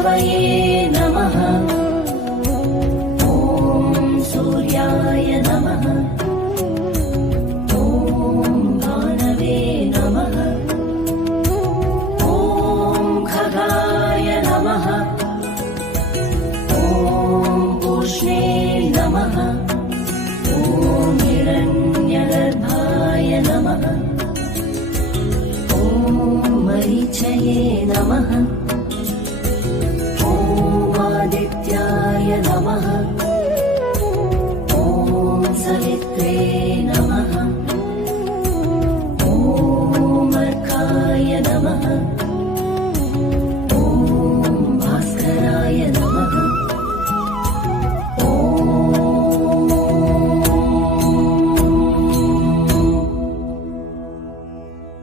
कवये नमः। ॐ सूर्याय नमः। ॐ भानवे नमः। ॐ खगाय नमः। ॐ पूष्णे नमः। ॐ हिरण्यगर्भाय नमः। ॐ मरीचये नमः।